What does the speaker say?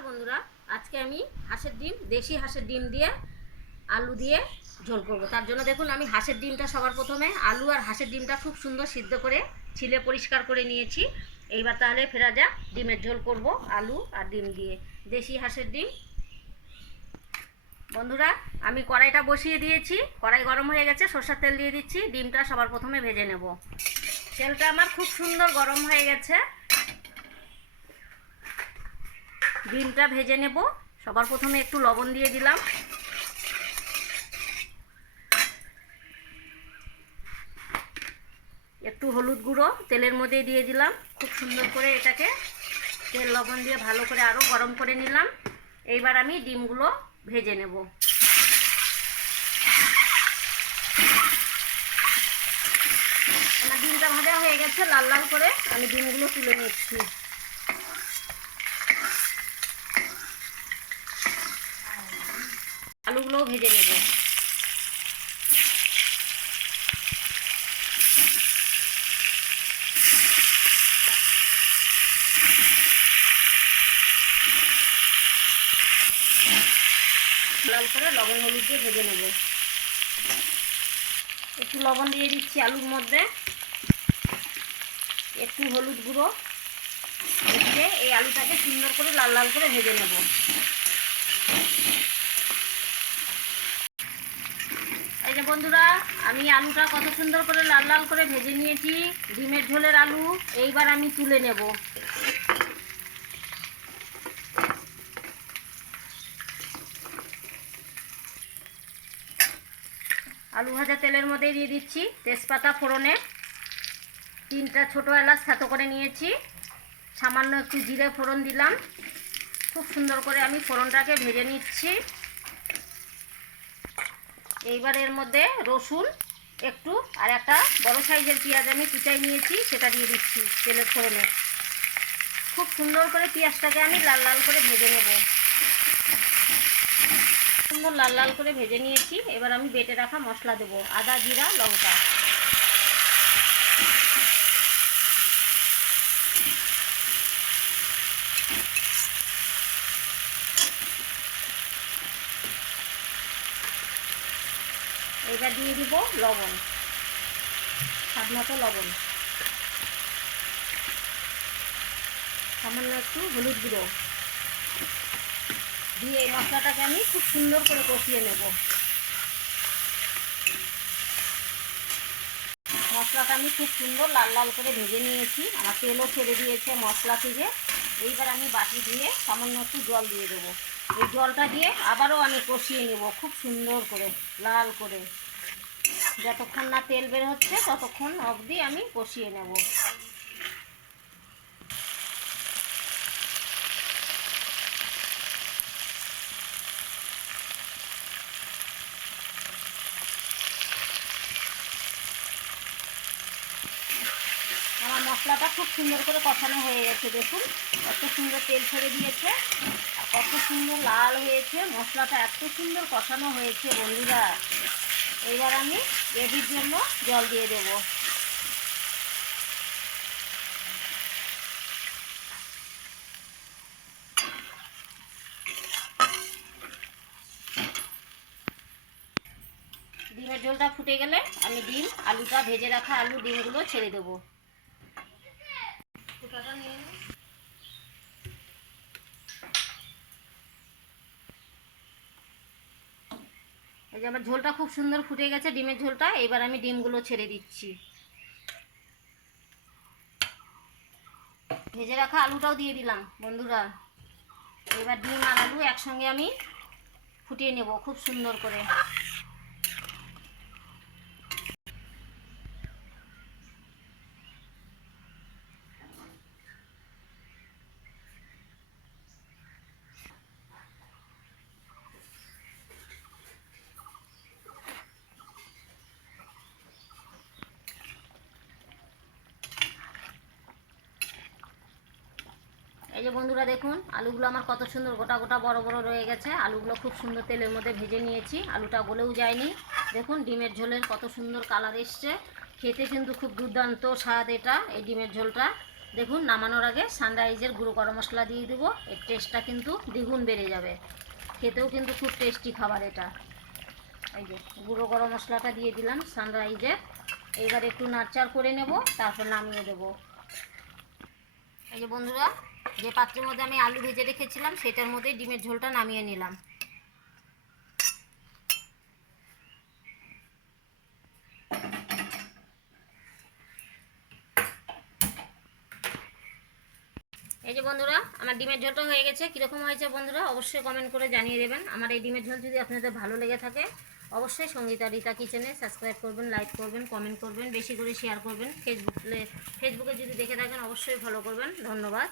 নমস্কার বন্ধুরা, আজকে আমি হাঁসের ডিম, দেশি হাঁসের ডিম দিয়ে আলু দিয়ে ঝোল করব। তার জন্য দেখুন আমি হাঁসের ডিমটা সবার প্রথমে আলু আর হাঁসের ডিমটা খুব সুন্দর সিদ্ধ করে ছিলে পরিষ্কার করে নিয়েছি। এইবার তাহলে ফেরা যাক ডিমের ঝোল করব আলু আর ডিম দিয়ে, দেশি হাঁসের ডিম। বন্ধুরা আমি কড়াইটা বসিয়ে দিয়েছি, কড়াই গরম হয়ে গেছে, সরষের তেল দিয়ে দিচ্ছি। ডিমটা সবার প্রথমে ভেজে নেব। তেলটা আমার খুব সুন্দর গরম হয়ে গেছে, ডিমটা ভেজে নেব। সবার প্রথমে একটু লবণ দিয়ে দিলাম, একটু হলুদ গুঁড়ো তেলের মধ্যে দিয়ে দিলাম। খুব সুন্দর করে এটাকে তেল লবণ দিয়ে ভালো করে আরও গরম করে নিলাম। এইবার আমি ডিমগুলো ভেজে নেব। আমার ডিমটা ভাজা হয়ে গেছে, লাল লাল করে আমি ডিমগুলো তুলে নিচ্ছি। আলুগুলোও ভেজে নেব। লাল করে লবণ হলুদ দিয়ে ভেজে নেব। একটু লবণ দিয়ে দিচ্ছি আলুর মধ্যে, একটু হলুদ গুঁড়ো দিয়ে এই আলুটাকে সুন্দর করে লাল লাল করে ভেজে নেব। এই যে বন্ধুরা, আমি আলুটা কত সুন্দর করে লাল লাল করে ভেজে নিয়েছি, ডিমের ঝোলের আলু। এইবার আমি তুলে নেব। আলু ভাজা তেলের মধ্যে দিয়ে দিচ্ছি তেজপাতা ফোড়নে, 3টা ছোটো এলাচ থেতো করে নিয়েছি, সামান্য একটু জিরে ফোড়ন দিলাম। খুব সুন্দর করে আমি ফোড়নটাকে ভেজে নিচ্ছি। এইবার এর মধ্যে রসুন একটু আর একটা বড় সাইজের পেঁয়াজ আমি কুচাই নিয়েছি, সেটা দিয়ে দিচ্ছি তেলের ফোড়নে। খুব সুন্দর করে পেঁয়াজটাকে আমি লাল লাল করে ভেজে নেব। সুন্দর লাল লাল করে ভেজে নিয়েছি। এবার আমি বেটে রাখা মশলা দেবো, আদা জিরা লঙ্কা। এবার দিয়ে দিব লবণ, স্বাদ মতো লবণ, সামান্য একটু হলুদ গুঁড়ো দিয়ে এই মশলাটাকে আমি খুব সুন্দর করে কষিয়ে নেব। মশলাটা আমি খুব সুন্দর লাল লাল করে ভেজে নিয়েছি, আমার তেলও ছেড়ে দিয়েছে মশলা থেকে। এইবার আমি বাটি দিয়ে সামান্য একটু জল দিয়ে দেবো। এই জলটা দিয়ে আবারও আমি কষিয়ে নেব খুব সুন্দর করে লাল করে, যতক্ষণ না তেল বের হচ্ছে ততক্ষণ অবধি আমি কষিয়ে নেব। আমার মশলাটা খুব সুন্দর করে কষানো হয়ে গেছে, দেখুন কত সুন্দর তেল ছেড়ে দিয়েছে আর কত সুন্দর লাল হয়েছে। মশলাটা এত সুন্দর কষানো হয়েছে বন্ধুরা। এইবার আমি গ্রেভির জন্য জল দিয়ে দেব। ডিমের ঝোলটা ফুটে গেলে আমি আলুটা ভেজে রাখা ডিমগুলো ছেড়ে দেবো। এই যে আমার ঝোলটা খুব সুন্দর ফুটে গেছে, ডিমের ঝোলটা। এবার আমি ডিমগুলো ছেড়ে দিচ্ছি। ভেজে রাখা আলুটাও দিয়ে দিলাম বন্ধুরা। এবার ডিম আর আলু একসঙ্গে আমি ফুটিয়ে নেব খুব সুন্দর করে। এই যে বন্ধুরা দেখুন, আলুগুলো আমার কত সুন্দর গোটা গোটা বড় বড় রয়ে গেছে। আলুগুলো খুব সুন্দর তেলের মধ্যে ভেজে নিয়েছি, আলুটা গলেও যায়নি। দেখুন ডিমের ঝোলের কত সুন্দর কালার এসছে, খেতে কিন্তু খুব দুর্দান্ত স্বাদ এটা, এই ডিমের ঝোলটা। দেখুন নামানোর আগে সানরাইজের গুঁড়ো গরম মশলা দিয়ে দেবো, এর টেস্টটা কিন্তু দ্বিগুণ বেড়ে যাবে, খেতেও কিন্তু খুব টেস্টি খাবার এটা। এই যে গুঁড়ো গরম মশলাটা দিয়ে দিলাম সানরাইজের, এইবার একটু নাড়চাড় করে নেব, তারপর নামিয়ে দেব। এই যে বন্ধুরা, যে পাত্রের মধ্যে আমি আলু ভেজে রেখেছিলাম সেটার মধ্যে ডিমের ঝোলটা নামিয়ে নিলাম। এই যে বন্ধুরা, আমার ডিমের ঝোলটা হয়ে গেছে। কীরকম হয়েছে বন্ধুরা অবশ্যই কমেন্ট করে জানিয়ে দেবেন। আমার এই ডিমের ঝোল যদি আপনাদের ভালো লেগে থাকে অবশ্যই সঙ্গীতা রিতা কিচেনে সাবস্ক্রাইব করবেন, লাইক করবেন, কমেন্ট করবেন, বেশি করে শেয়ার করবেন। ফেসবুকে যদি দেখে থাকেন অবশ্যই ফলো করবেন। ধন্যবাদ।